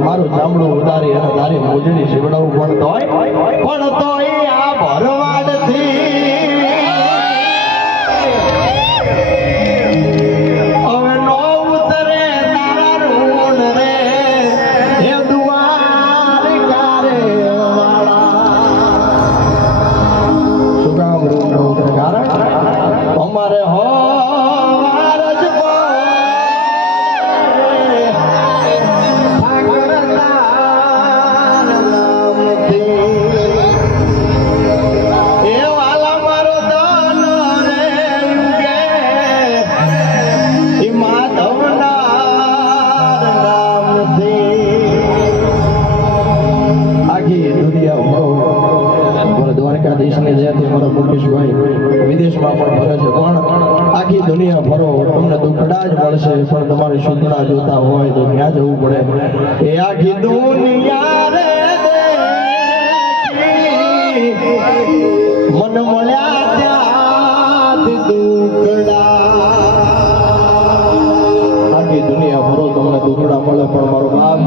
મારું ચામડું ઉતારી અને તારી મોજડી શીવડાવું પણ તોય આ ભરવાડથી હવે નો ઉતરે તારું રે એ દ્વારકા રે વાળા શું કામ રૂમ નો ઉતરે કારણ અમારે હો વિદેશમાં પણ ફરે છે પણ આખી દુનિયા ફરો તમને દુખડા જ મળશે પણ તમારે સુખડા જોતા હોય તો ક્યાં જવું પડે એ આખી દુનિયા રે મન મળ્યા ત્યાંથી દુખડા આખી દુનિયા ફરો તમને દુખડા મળે પણ મારો બાપ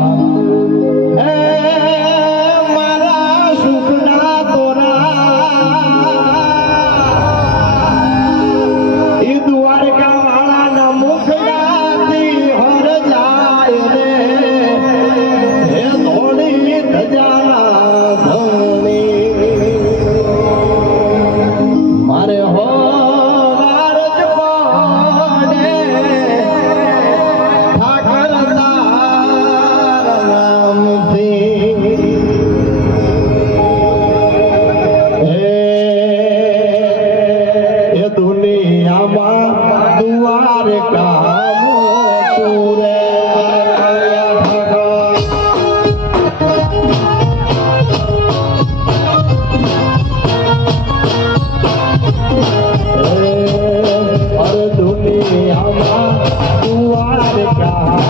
I'm